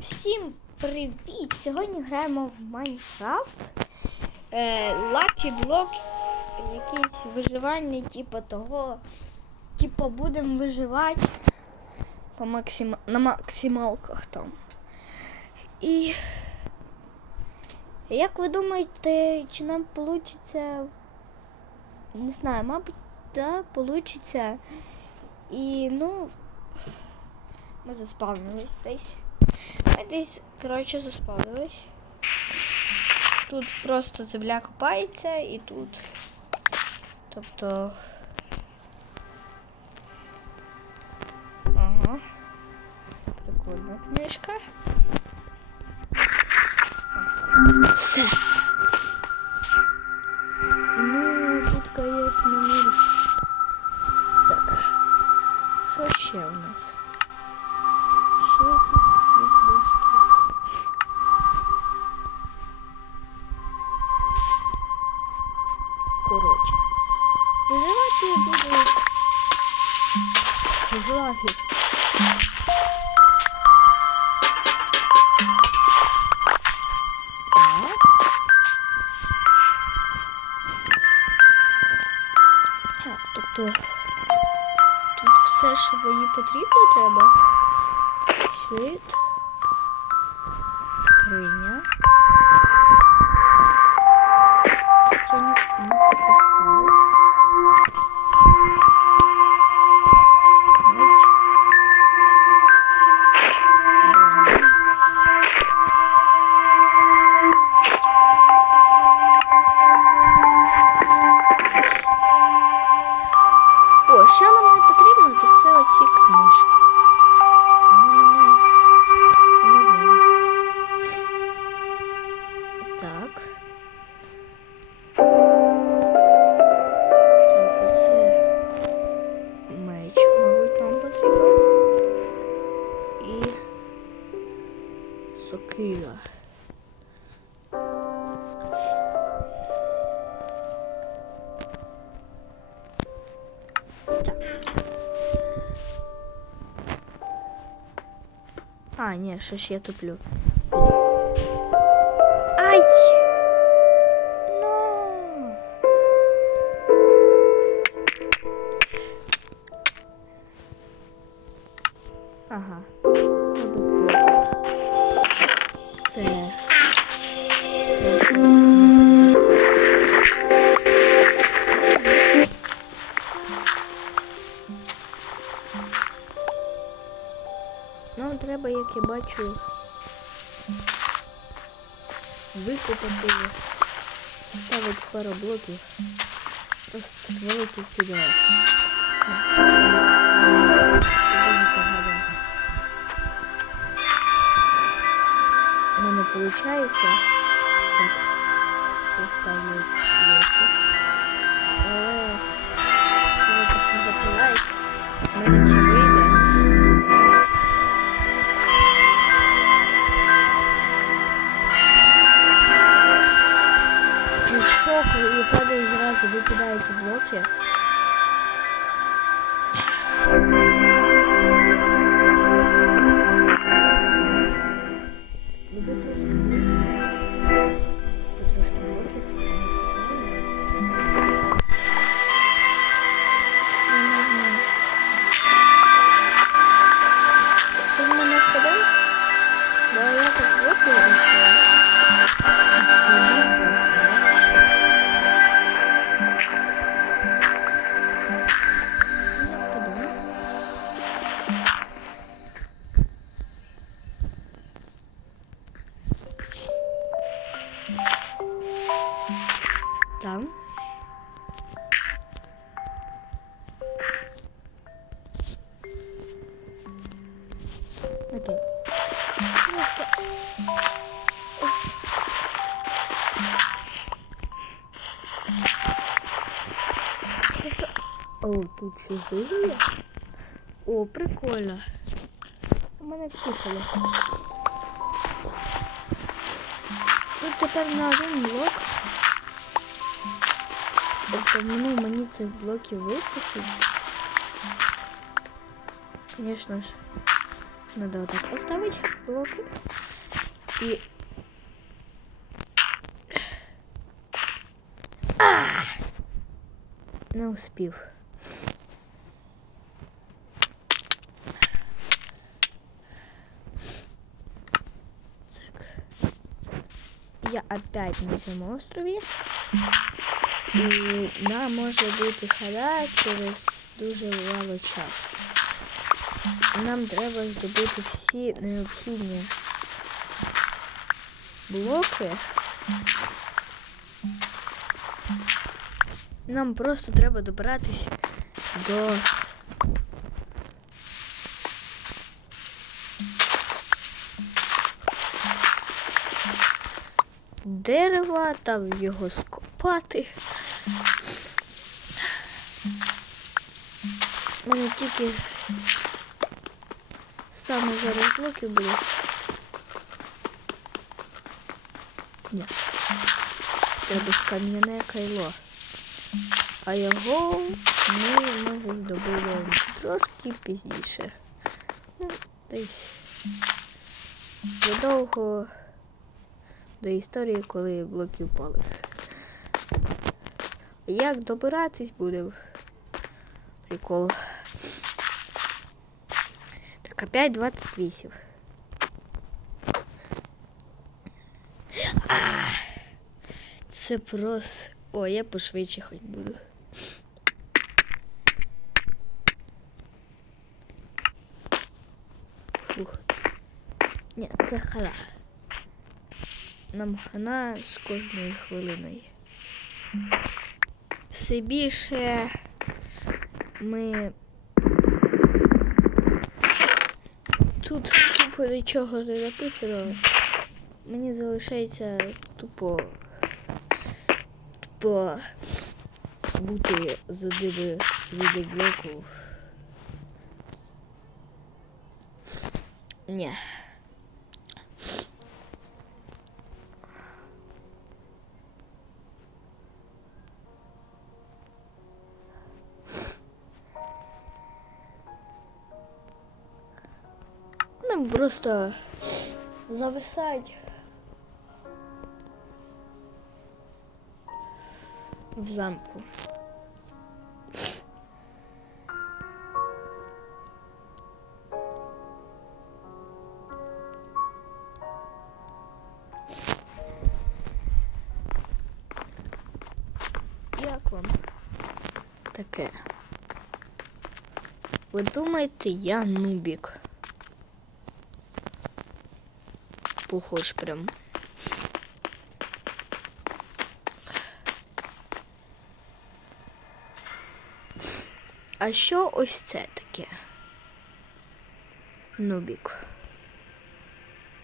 Всім привіт! Сьогодні граємо в Майнкрафт. Е, Lucky Block, якесь виживання, типу того. Типу будемо виживати по максима... на максималках там. І як ви думаєте, чи нам вийде? Не знаю, мабуть, да, вийде. І ну, ми заспавнились десь. Десь, коротше, заспавнились. Тут просто земля копається і тут. Тобто. Ага. Прикольна книжка. Все. Все, що мені потрібно треба. Щит. Скриня. А, ні, що я туплю. Треба, як я бачу, викопати, ставити пару блоків, просто свалити сюди. У мене виходить. Так, поставлю блоки. Але якщо ви поставите лайк, в мене І що, коли падає зразу, викидаються блоки. Там. Окей. О, тут ще здивує. О, прикольно. У мене втішили. Тут тепер на один блок. Тобто, ну, мені цих блоків вистачить. Звісно ж. Надо вот так поставить блоки. И... А! Не успів. 5 на цьому острові. І нам може бути хара через дуже мало часу. Нам треба здобути всі необхідні блоки. Нам просто треба добратися до... дерева, там його скопати. У мене тільки саме зараз блоків було. Ні. Треба ж кам'яне кайло. А його ми, може, здобудемо трошки пізніше. Ну, десь задовго до історії, коли блоки впали. Як добиратись буде прикол. Так, опять 28. А, Це просто. О, я пошвидше хоч буду. Фух. Ні, це хана. Нам хана з кожною хвилиною. Все більше ми тут тупо нічого не написано. Мені залишається тупо тупо бути за диби за блоку. Ні. Просто зависать в замку. Таке? Ви думаєте, я нубік? Похож прям. А що ось це таке? Нубік.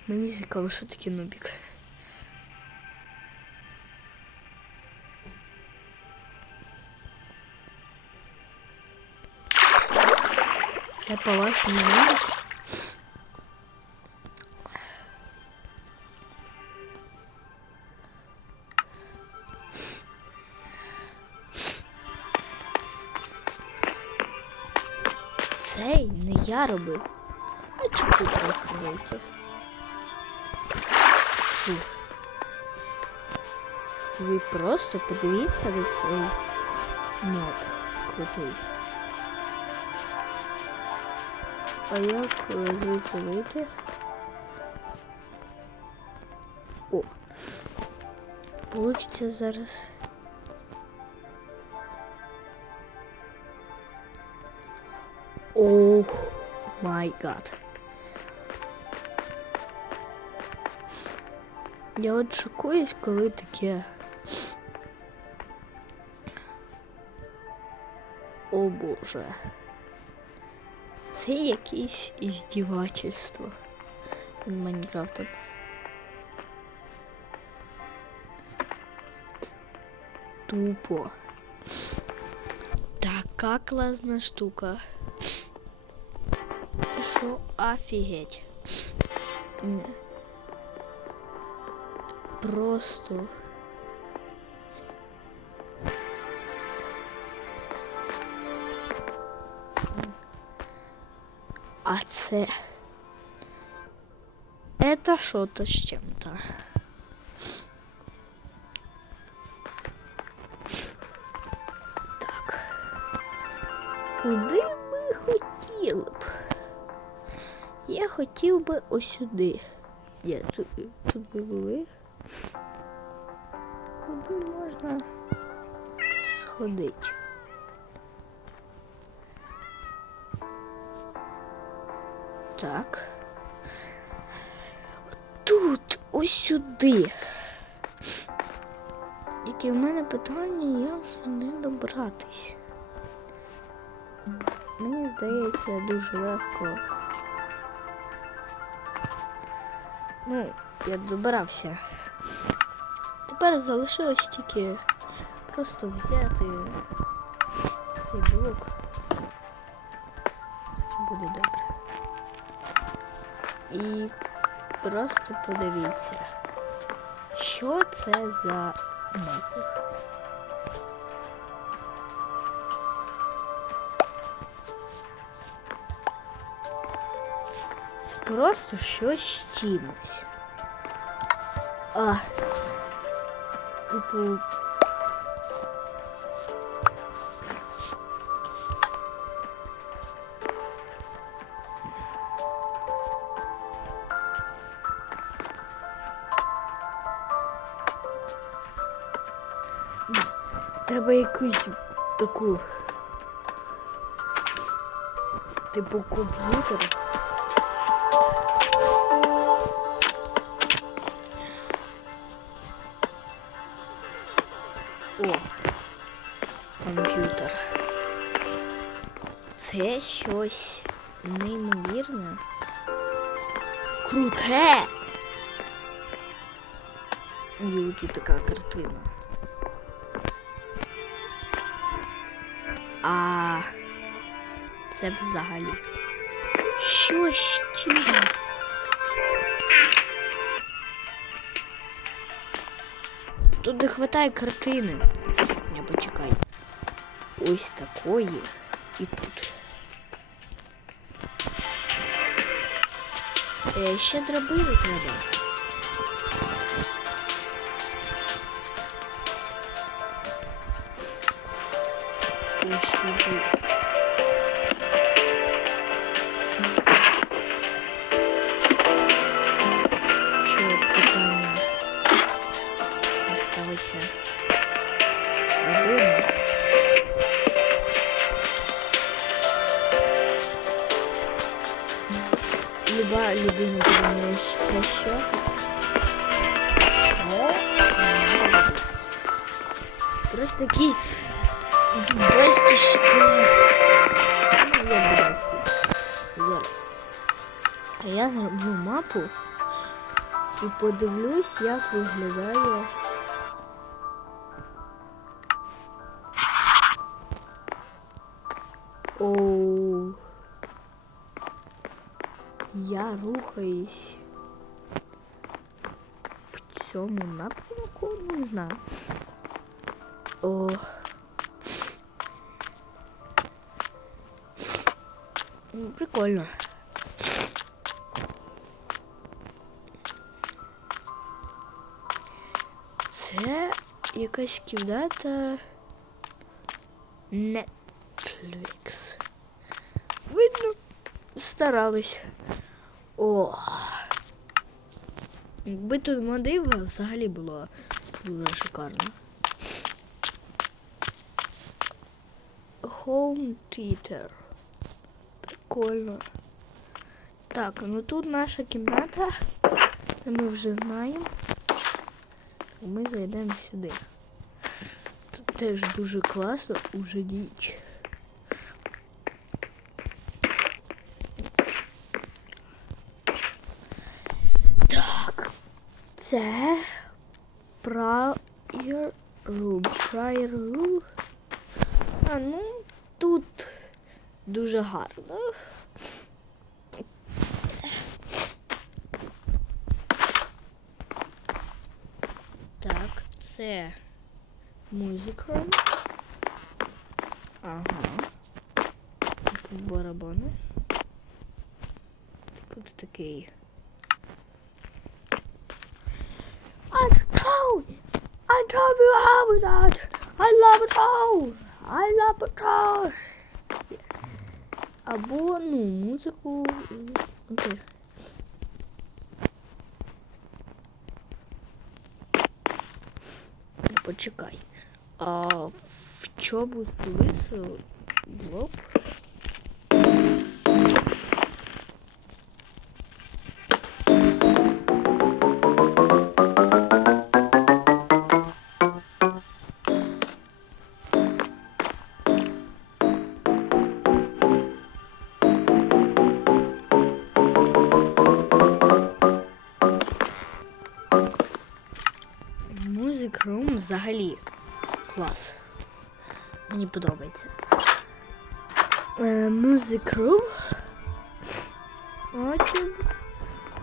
Мені цікаво, що таке нубік. Я по-вашему нубік? Цей не я робив. А чи ти просто деякі? Ви просто подивіться на цей мод крутий. А як е, звідси вийти? О! Получиться зараз. Май гад. Я от шокуюсь, коли таке. О боже. Це якесь іздівательство над Майнкрафтом. Тупо. Така класна штука. Що офігеть. Ні. Просто. А це Это что-то с чем-то. Хотів би ось сюди. Тут, тут би були. Куди можна сходити? Так. Тут, ось сюди. Тільки в мене питання, як сюди добратись. Мені здається, дуже легко. Ну, я добрався. Тепер залишилось тільки просто взяти цей блок. Все буде добре. І просто подивіться, що це за мапи. Просто щось чимось. А, типу. Треба якусь таку. Типу комп'ютер. Щось неймовірне. Круте. І тут така картина. А це взагалі. Щось чимось. Тут не хватає картини. Не почекай. Ось такої і тут. Ще дробину треба. Люба людина подумає, що це що таке? Що? Просто такий дубайський шоколад. Ну, як дубайський. А я зроблю мапу і подивлюсь, як виглядає. Я рухаюсь в цьому напрямку, не знаю. О. Прикольно. Це якась кімната Netflix. Видно, старались. О. Якби тут модива взагалі було дуже шикарно. Home theater. Прикольно. Так, ну тут наша кімната. Ми вже знаємо. Ми зайдемо сюди. Тут теж дуже класно, уже ніч. Так. Це prior room. Prior room. А ну тут дуже гарно. Так, це Music Room. Ага. Тут барабани. Тут такий love you, habitat. I love it all. I love it all. Або, ну, музику. Окей. Ну, Почекай. А в чому смисл? Блок? Music Room взагалі клас. Мені подобається. Е, Music Room. Потім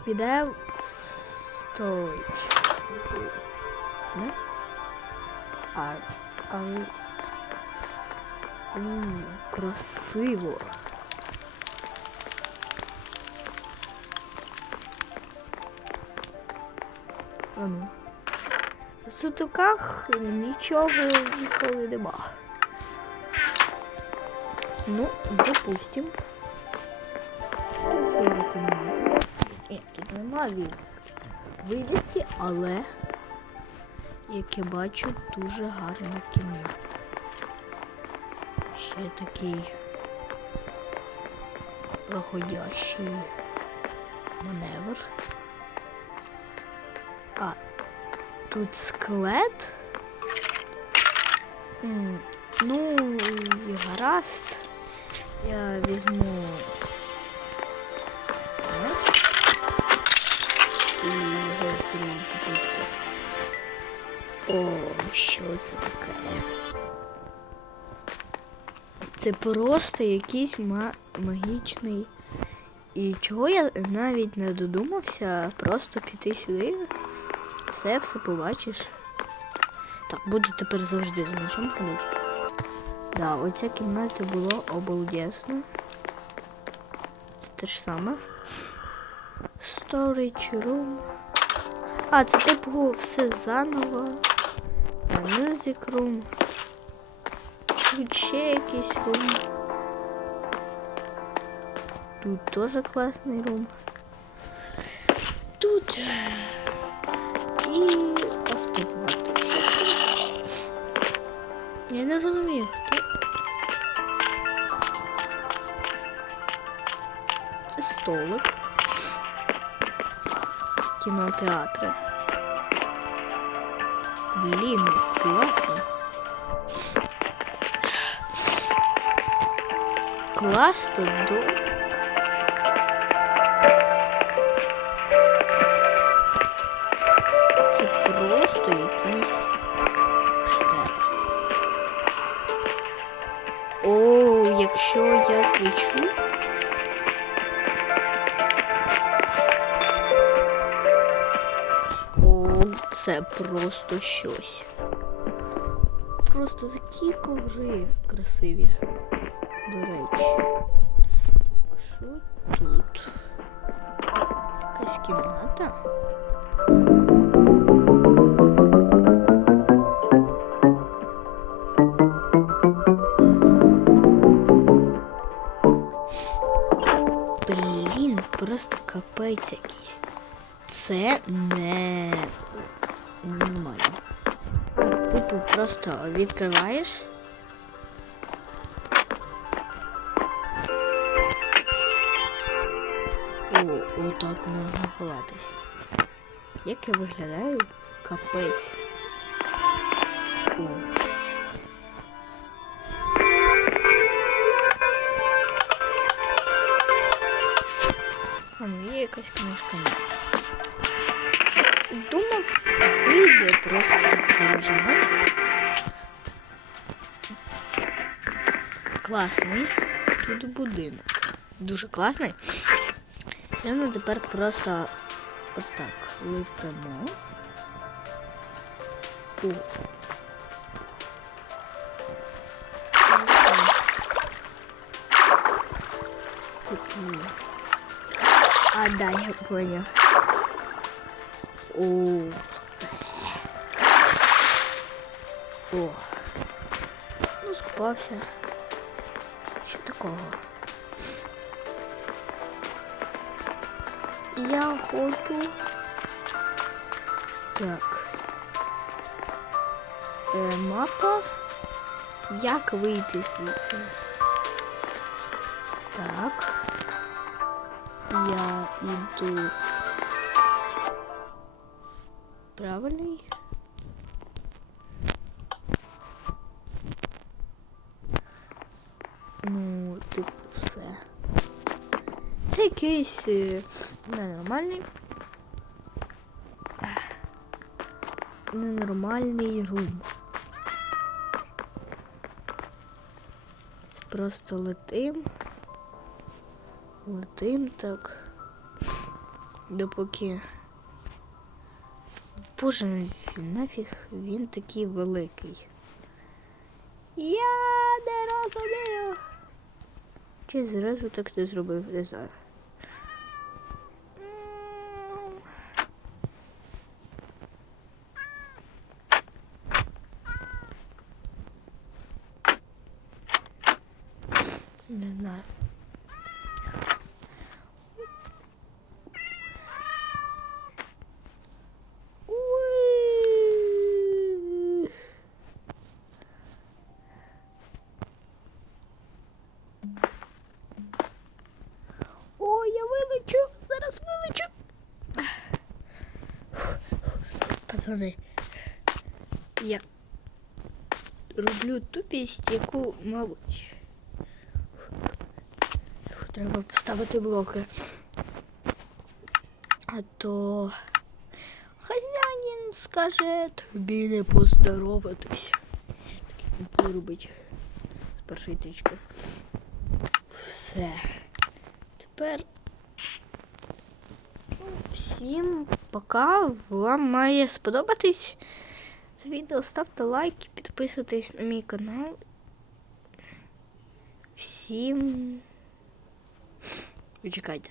піде в storage. Не? А, але... У, красиво. А ну. В сутоках нічого ніколи нема. Ну, допустим. Ні, тут нема вивіски. Вивіски, але, як я бачу, дуже гарна кімната. Ще такий проходящий маневр. А, тут склет. Ну, і гаразд. Я візьму. І його попитки. О, що це таке? Це просто якийсь ма- магічний. І чого я навіть не додумався просто піти сюди. Все, все побачиш. Так, буду тепер завжди з мечом ходити. Да, оця кімната була обалдесна. Те ж саме. Storage room. А, це типу все заново. А, music room. Тут ще якийсь рум. Тут теж класний рум. Тут Я не розумію, хто. Це столик. Кінотеатри. Блін, класно. Клас до. Це просто якийсь О, я свічу. О, це просто щось. Просто такі коври красиві. Капець якийсь. Це не нормально. Типу просто відкриваєш. О, отак можна ховатись. Як я виглядаю? Капець. Книжка. Думав, вийде просто так переживати. Класний тут будинок. Дуже класний. І ну тепер просто отак летимо. О. Да, я понял. О, це. О. Ну, скупався. Що такого? Я хочу. Так. Е, мапа. Як вийти звідси? Так. Я йду в правильний. Ну, типу, все. Це якийсь е, ненормальний. Ненормальний рум. Це просто летим. Летим так. Допоки. Боже, нафіг він такий великий. Я не розумію. Чи зразу так ти зробив знаю. М. Не знаю. Уи. О, я вилечу, зараз вилечу. Пацани, я роблю тупість, яку, мабуть, треба поставити блоки. А то хазяїн скаже тобі не поздороватись. Так вирубить з першої трічки. Все. Тепер всім пока. Вам має сподобатись це відео. Ставте лайки, підписуйтесь на мій канал. Всім. Почекайте.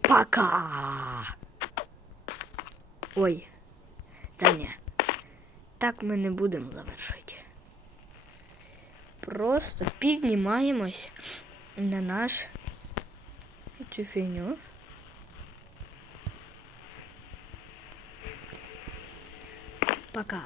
Пока! Ой, та ні. Так ми не будемо завершити. Просто піднімаємось на наш цю фігню. Пока.